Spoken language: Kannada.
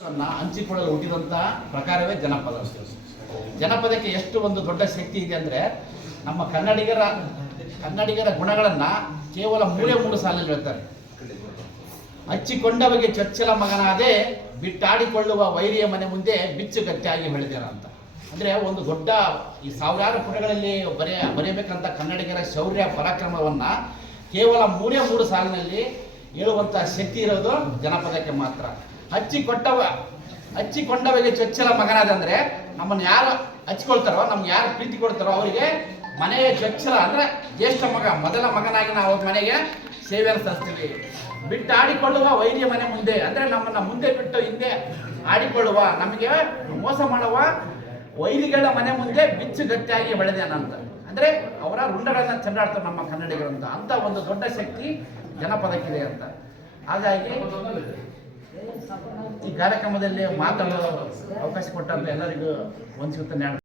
ಹಂಚಿಕೊಳ್ಳಲು ಹುಟ್ಟಿದಂಥ ಪ್ರಕಾರವೇ ಜನಪದ ಜನಪದಕ್ಕೆ ಎಷ್ಟು ಒಂದು ದೊಡ್ಡ ಶಕ್ತಿ ಇದೆ ಅಂದ್ರೆ ನಮ್ಮ ಕನ್ನಡಿಗರ ಕನ್ನಡಿಗರ ಗುಣಗಳನ್ನ ಕೇವಲ ಮೂರೇ ಮೂರು ಸಾಲಲ್ಲಿ ಹೇಳ್ತಾರೆ. ಹಚ್ಚಿಕೊಂಡವಗೆ ಚೊಚ್ಚಲ ಮಗನಾದೆ ಬಿಟ್ಟಾಡಿಕೊಳ್ಳುವ ವೈರಿಯ ಮನೆ ಮುಂದೆ ಬಿಚ್ಚು ಗಟ್ಟಿಯಾಗಿ ಅಂತ. ಅಂದರೆ ಒಂದು ದೊಡ್ಡ ಈ ಸಾವಿರಾರು ಪುಟಗಳಲ್ಲಿ ಬರೆಯ ಬರೆಯಬೇಕಂತ ಕನ್ನಡಿಗರ ಶೌರ್ಯ ಪರಾಕ್ರಮವನ್ನ ಕೇವಲ ಮೂರೇ ಮೂರು ಸಾಲಿನಲ್ಲಿ ಹೇಳುವಂಥ ಶಕ್ತಿ ಇರೋದು ಜನಪದಕ್ಕೆ ಮಾತ್ರ. ಹಚ್ಚಿಕೊಟ್ಟವ ಹಚ್ಚಿಕೊಂಡವಗೆ ಚೊಚ್ಚಲ ಮಗನಾದಂದ್ರೆ ನಮ್ಮನ್ನು ಯಾರು ಹಚ್ಕೊಳ್ತಾರೋ, ನಮ್ಗೆ ಯಾರು ಪ್ರೀತಿ ಕೊಡ್ತಾರೋ ಅವರಿಗೆ ಮನೆಯ ಚೊಚ್ಚಲ ಅಂದ್ರೆ ಜ್ಯೇಷ್ಠ ಮಗ, ಮೊದಲ ಮಗನಾಗಿ ನಾವು ಮನೆಗೆ ಸೇವೆ ಸಲ್ಲಿಸ್ತೀವಿ. ಬಿಟ್ಟು ಆಡಿಕೊಳ್ಳುವ ವೈರ್ಯ ಮನೆ ಮುಂದೆ, ಅಂದ್ರೆ ನಮ್ಮನ್ನ ಮುಂದೆ ಬಿಟ್ಟು ಹಿಂದೆ ಆಡಿಕೊಳ್ಳುವ, ನಮಗೆ ಮೋಸ ಮಾಡುವ ವೈರಿಗಳ ಮನೆ ಮುಂದೆ ಬಿಚ್ಚು ಗಟ್ಟಿಯಾಗಿ ಬೆಳೆದೇನಂತ ಅಂದ್ರೆ ಅವರ ರುಂಡಗಳನ್ನು ಚೆಂಡಾಡ್ತಾರೆ ನಮ್ಮ ಕನ್ನಡಿಗರು ಅಂತ. ಅಂತ ಒಂದು ದೊಡ್ಡ ಶಕ್ತಿ ಜನಪದಕ್ಕಿದೆ ಅಂತ. ಹಾಗಾಗಿ ಈ ಕಾರ್ಯಕ್ರಮದಲ್ಲಿ ಮಾತಾಡೋ ಅವಕಾಶ ಕೊಟ್ಟಂತ ಎಲ್ಲರಿಗೂ ವಂಚಿಸುತ್ತೇನೆ